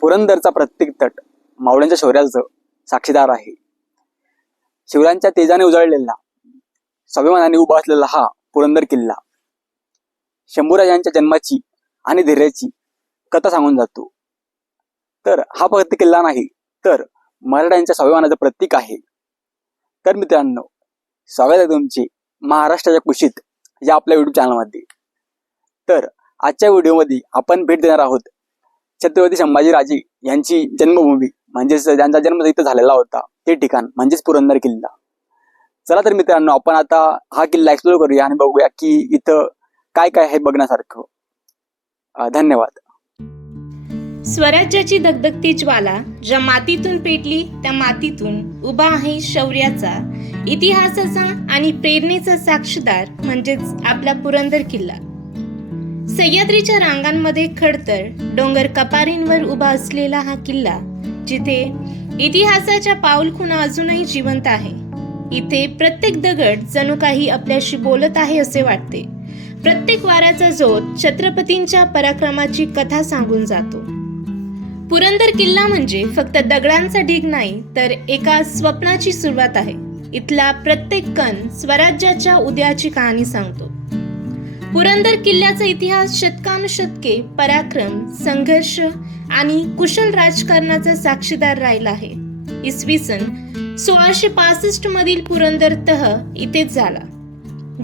पुरंदरचा प्रत्येक तट मावळ्यांच्या शौर्याचं साक्षीदार आहे. शिवरायांच्या तेजाने उजळलेला स्वाभिमानाने उभा असलेला हा पुरंदर किल्ला शंभूराजांच्या जन्माची आणि धैर्याची कथा सांगून जातो. तर हा फक्त किल्ला नाही तर मराठ्यांच्या स्वाभिमानाचं प्रतीक आहे. तर मित्रांनो स्वागत आहे तुमचे महाराष्ट्राच्या कुशीत या आपल्या युट्यूब चॅनलमध्ये तर आजच्या व्हिडिओमध्ये आपण भेट देणार आहोत छत्रपती संभाजीराजे यांची जन्मभूमी म्हणजेच त्यांचा जन्म इथं झालेला होता ते ठिकाण म्हणजेच पुरंदर किल्ला. चला तर मित्रांनो आपण आता हा किल्ला एक्सप्लोर करूया आणि बघूया की इथं काय काय आहे बघण्यासारखं. धन्यवाद. स्वराज्याची दगदगती ज्वाला ज्या मातीतून पेटली त्या मातीतून उभा आहे शौर्याचा इतिहासाचा आणि प्रेरणेचा साक्षीदार म्हणजेच आपला पुरंदर किल्ला. सह्याद्रीच्या रांगांमध्ये खडतर डोंगर कपारींवर उभा असलेला हा किल्ला जिथे इतिहासाच्या पाऊलखुणा अजूनही जिवंत आहे. इथे प्रत्येक दगड जणू काही आपल्याशी बोलत आहे असे वाटते. प्रत्येक वाऱ्याचा जोर छत्रपतींच्या पराक्रमाची कथा सांगून जातो. पुरंदर किल्ला म्हणजे फक्त दगडांचा ढीग नाही तर एका स्वप्नाची सुरुवात आहे. इथला प्रत्येक कण स्वराज्याच्या उद्याची कहाणी सांगतो. पुरंदर किल्ल्याचा इतिहास शतकानुशतके पराक्रम संघर्ष आणि कुशल राजकारणाचा साक्षीदार राहिला आहे. इसवी सन सोळाशे पासष्ट मधील पुरंदर तह इथेच झाला.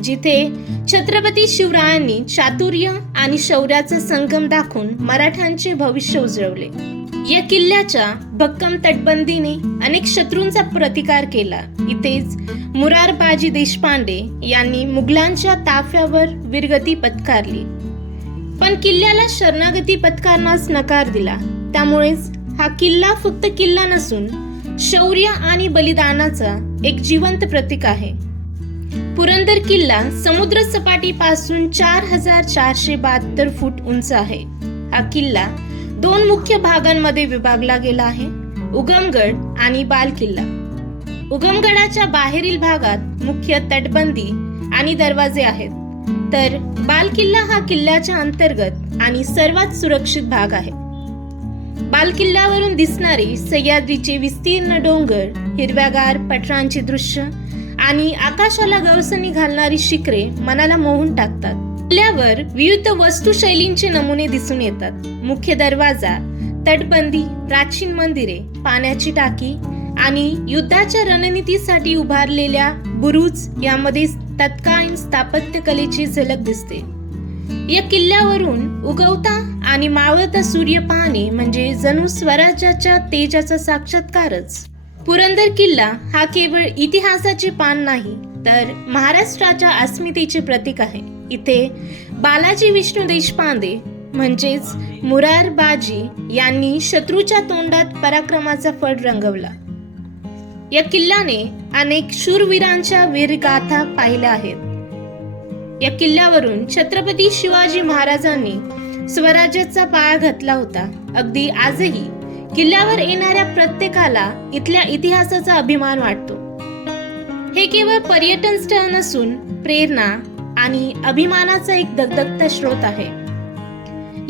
जिथे छत्रपती शिवरायांनी चातुर्य आणि शौर्याचा संगम दाखवून मराठ्यांचे भविष्य उजळवले. या किल्ल्याच्या भक्कम तटबंदीने अनेक शत्रूंचा प्रतिकार केला. इथेच मुरारबाजी देशपांडे यांनी मुघलांच्या ताफ्यावर वीरगती पत्कारली. पण किल्ल्याला शरणागती पत्कारण्यास नकार दिला. त्यामुळेच हा किल्ला फक्त किल्ला नसून शौर्य आणि बलिदानाचा एक जिवंत प्रतीक आहे. पुरंदर किल्ला समुद्र सपाटीपासून चार हजार चारशे बहात्तर फूट उंच आहे. हा किल्ला दोन मुख्य भागांमध्ये विभागला गेला आहे उगमगड आणि बाल किल्ला. उगमगडाच्या बाहेरील भागात मुख्य तटबंदी आणि दरवाजे आहेत. तर बाल किल्ला हा किल्ल्याच्या अंतर्गत आणि सर्वात सुरक्षित भाग आहे. बाल किल्ल्यावरून दिसणारे सह्याद्रीचे विस्तीर्ण डोंगर हिरव्यागार पठारांचे दृश्य आणि आकाशाला गवसणी घालणारी शिखरे मनाला मोहून टाकतात. किल्ल्यावर विविध वस्तुशैलींचे नमुने दिसून येतात. मुख्य दरवाजा तटबंदी प्राचीन मंदिरे पाण्याची टाकी आणि युद्धाच्या रणनीतीसाठी उभारलेल्या बुरुज यामध्ये तत्कालीन स्थापत्य कलेची झलक दिसते. या किल्ल्यावरून उगवता आणि मावळता सूर्य पाहणे म्हणजे जणू स्वराज्याच्या तेजाचा साक्षात्कारच. पुरंदर किल्ला हा केवळ इतिहासाचे पान नाही तर महाराष्ट्राच्या अस्मितेचे प्रतीक आहे. इथे बालाजी विष्णू देशपांडे म्हणजेच मुरार बाजी यांनी शत्रूच्या तोंडात पराक्रमाचा फड रंगवला. या किल्ल्याने अनेक शूरवीरांच्या वीरगाथा पाहिल्या आहेत. या किल्ल्यावरून छत्रपती शिवाजी महाराजांनी स्वराज्याचा पाया घातला होता. अगदी आजही किल्ल्यावर येणाऱ्या प्रत्येकाला इथल्या इतिहासाचा अभिमान वाटतो. हे केवळ पर्यटन स्थळ नसून प्रेरणा आणि अभिमानाचा एक दगदगता स्रोत आहे.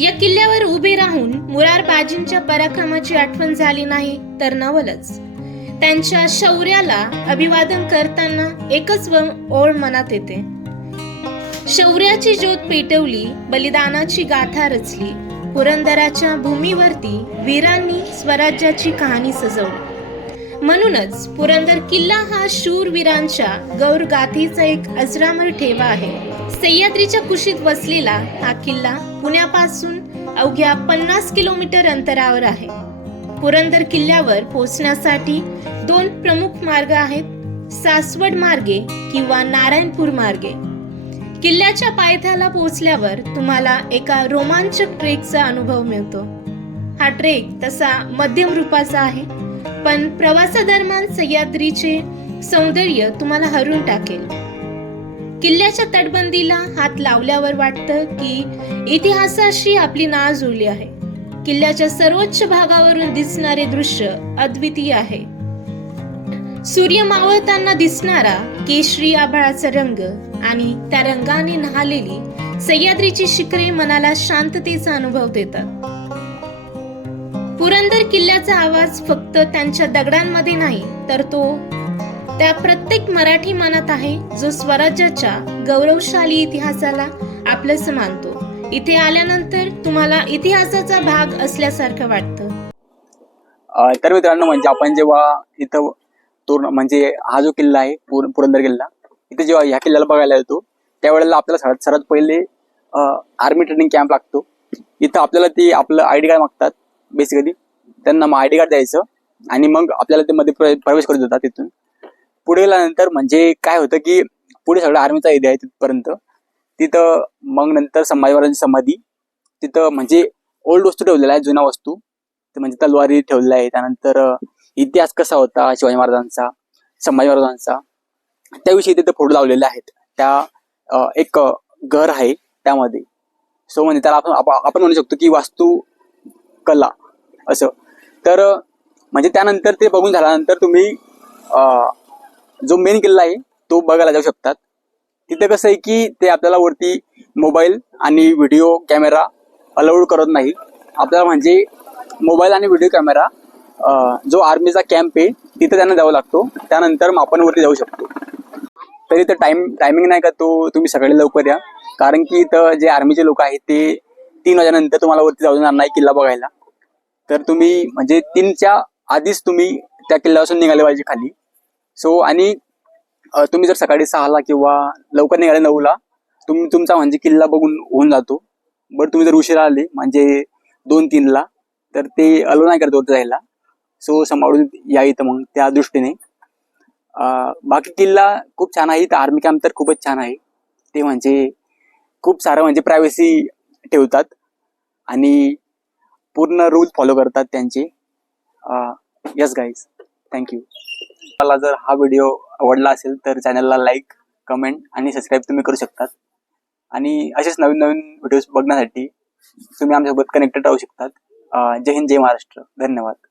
या किल्ल्यावर उभे राहून मुरार बाजींच्या पराक्रमाची आठवण झाली नाही तर नवलच. त्यांच्या शौर्याला अभिवादन करताना एकच व ओळ मनात येते. शौर्याची ज्योत पेटवली बलिदानाची गाथा रचली पुरंदराच्या भूमीवरती वीरांनी स्वराज्याची कहाणी सजवली. म्हणूनच पुरंदर किल्ला हा शूरवीरांच्या गौरगाथीचा एक अजरामर ठेवा आहे. सह्याद्रीच्या कुशीत वसलेला हा किल्ला पुण्यापासून अवघ्या पन्नास किलोमीटर अंतरावर आहे. पुरंदर किल्ल्यावर पोहोचण्यासाठी दोन प्रमुख मार्ग आहेत सासवड मार्गे किंवा नारायणपूर मार्गे. किल्ल्याच्या पायथ्याला पोहोचल्यावर तुम्हाला एका रोमांचक ट्रेकचा अनुभव मिळतो. हा ट्रेक तसा मध्यम रूपाचा आहे पण प्रवासादरम्यान सह्याद्रीचे सौंदर्य तुम्हाला हरून टाकेल. किल्ल्याच्या तटबंदीला हात लावल्यावर वाटतं की इतिहासाशी आपली नाळ जुळली आहे. किल्ल्याच्या सर्वोच्च भागावरून दिसणारे दृश्य अद्वितीय आहे. सूर्य मावळताना दिसणारा केशरी आभाळाचा रंग आणि त्या रंगाने न्हालेली सह्याद्रीची शिखरे मनाला शांततेचा अनुभव देतात. पुरंदर किल्ल्याचा आवाज फक्त त्यांच्या दगडांमध्ये नाही तर तो त्या प्रत्येक मराठी मनात आहे जो स्वराज्याच्या गौरवशाली इतिहासाला आपलं मानतो इथे आल्यानंतर तुम्हाला इतिहासाचा भाग असल्यासारखं वाटतं. तर मित्रांनो म्हणजे आपण जेव्हा इथं तोरण म्हणजे हा जो किल्ला आहे पुर- पुरंदर किल्ला इथे जेव्हा ह्या किल्ल्याला बघायला येतो त्यावेळेला आपल्याला सर्वात सर्वात पहिले आर्मी ट्रेनिंग कॅम्प लागतो. इथं आपल्याला ते आपलं आय डी कार्ड मागतात बेसिकली त्यांना मग आय डी कार्ड द्यायचं आणि मग आपल्याला ते मध्ये प्रवेश करू देतात तिथून. पुढे गेल्यानंतर म्हणजे काय होतं की पुढे सगळं आर्मीचा एरिया आहे तिथपर्यंत. तिथं मग नंतर संभाजीवरांची समाधी. तिथं म्हणजे ओल्ड वस्तू ठेवलेल्या आहेत जुन्या वस्तू. म्हणजे तलवारी ठेवलेल्या आहे त्यानंतर इतिहास कसा होता शिवाजी महाराजांचा संभाजी महाराजांचा? त्याविषयी तिथे फोटो लावलेले आहेत. त्या एक घर आहे त्यामध्ये. सो म्हणजे त्याला आपण आपण म्हणू शकतो की वास्तू कला असं. तर म्हणजे त्यानंतर ते बघून झाल्यानंतर तुम्ही जो मेन किल्ला आहे तो बघायला जाऊ शकतात. तिथे कसं आहे की ते आपल्याला वरती मोबाईल आणि व्हिडिओ कॅमेरा अलाउड करत नाही आपल्याला म्हणजे मोबाईल आणि व्हिडिओ कॅमेरा जो आर्मीचा कॅम्प आहे तिथे त्यांना द्यावा लागतो. त्यानंतर मग आपण वरती जाऊ शकतो. तरी तर टाइम टायमिंग नाही का तो तुम्ही सगळे लवकर या. कारण की इथं जे आर्मीचे लोक आहेत ते तीन वाजल्यानंतर तुम्हाला वरती जाऊ देणार नाही किल्ला बघायला. तर तुम्ही म्हणजे तीनच्या आधीच तुम्ही त्या किल्ल्यापासून निघाले पाहिजे खाली. सो आणि तुम्ही जर सकाळी सहाला किंवा लवकर निघाले नऊला तुम्ही तुमचा म्हणजे किल्ला बघून होऊन जातो. बरं तुम्ही जर उशिरा आले म्हणजे दोन तीनला तर ते अलो नाही करत वरती जायला. सो सांभाळून या इथं मग त्या दृष्टीने. बाकी किल्ला खूप छान आहे. इथं आर्मी कॅम्प तर खूपच छान आहे. ते म्हणजे खूप सारं म्हणजे प्रायव्हसी ठेवतात आणि पूर्ण रूल फॉलो करतात त्यांचे. यस गाईज थँक्यू मला जर हा व्हिडिओ आवडला असेल तर चॅनलला लाईक कमेंट आणि सबस्क्राईब तुम्ही करू शकतात. आणि असेच नवीन नवीन व्हिडिओज बघण्यासाठी तुम्ही आमच्यासोबत कनेक्टेड राहू शकतात. जय हिंद जय महाराष्ट्र. धन्यवाद.